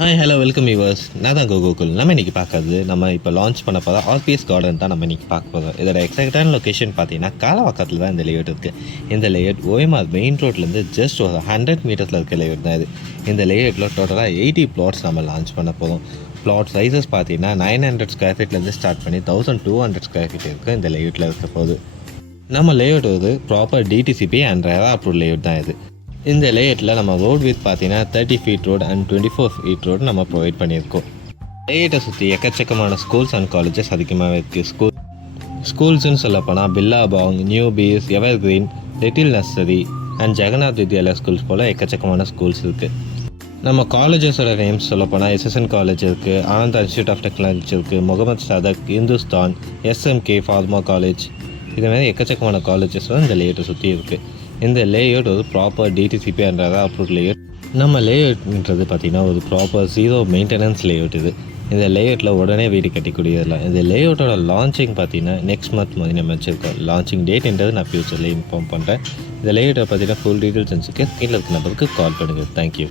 Hello welcome viewers. நான் தான் கோகுல். நம்ம இன்றைக்கி பார்க்கறது நம்ம இப்போ லான்ச் பண்ண போகிற ஆர்பிஎஸ் கார்டன் தான் நம்ம இன்றைக்கி பார்க்க போகிறோம். இதோட எக்ஸாக்டான லொக்கேஷன் பார்த்தீங்கன்னா காலவாக்கத்தில் தான் இந்த லேஅவுட் இருக்குது. இந்த லேஅவுட் ஓஎம்ஆர் மெயின் ரோட்லேருந்து ஜஸ்ட் ஒரு 100 மீட்டர்ஸில் இருக்க லேஅவுட் தான் இது. இந்த லேஅவுட்டில் டோட்டலாக 80 பிளாட்ஸ் நம்ம லான்ச் பண்ண போகிறோம். பிளாட் சைஸஸ் பார்த்தீங்கன்னா 900 ஸ்கொயர் ஃபீட்லேருந்து ஸ்டார்ட் பண்ணி 1200 ஸ்கொயர் ஃபீட் இருக்குது இந்த லேஅவுட்டில் இருக்க போகுது. நம்ம லேஅவுட் ஒரு proper DTCP and RERA approve layout தான் இது. இந்த லேஅவுட்டில் நம்ம ரோட் வித் பார்த்தீங்கன்னா 30 feet road and 24 feet road நம்ம ப்ரொவைட் பண்ணியிருக்கோம். லேஅவுட்டை சுற்றி எக்கச்சக்கமான ஸ்கூல்ஸ் அண்ட் காலேஜஸ் அதிகமாக இருக்குது. ஸ்கூல்ஸ்ன்னு சொல்லப்போனால் Billabong, New Peace, Evergreen, Little Nursery and Jagannath Vidyalaya schools போல் எக்கச்சக்கமான ஸ்கூல்ஸ் இருக்குது. நம்ம காலேஜஸோட நேம்ஸ் சொல்லப்போனால் எஸ்எஸ்என் காலேஜ் இருக்குது, ஆனந்தா இன்ஸ்டியூட் ஆஃப் டெக்னாலஜி இருக்குது, Mohamed Sathak, Hindustan, SMK pharma college, இதுமாதிரி எக்கச்சக்கமான காலேஜஸ் இந்த லேஅவுட்டை சுற்றி இருக்குது. இந்த லேஅவுட் ஒரு proper DTCP and RERA approved layout. நம்ம லேஅவுட்ன்றது பார்த்திங்கன்னா ஒரு ப்ராப்பர் ஜீரோ மெயின்டெனன்ஸ் லேஅவுட் இது. இந்த லேஅவுட்டில் உடனே வீடு கட்டிக்கூடியதில்லை. இந்த லேஅவுட்டோட லான்ச்சிங் பார்த்திங்கன்னா நெக்ஸ்ட் மந்த் மாதிரி நம்ம வச்சுருக்கோம். லான்ச்சிங் டேட்ன்றது நான் ஃபியூச்சரில் இன்ஃபார்ம் பண்ணுறேன். இந்த லேஅவுட்டை பார்த்தீங்கன்னா ஃபுல் டீட்டெயில்ஸ் கீழே இருக்க நம்பருக்கு கால் பண்ணுங்கள். தேங்க்யூ.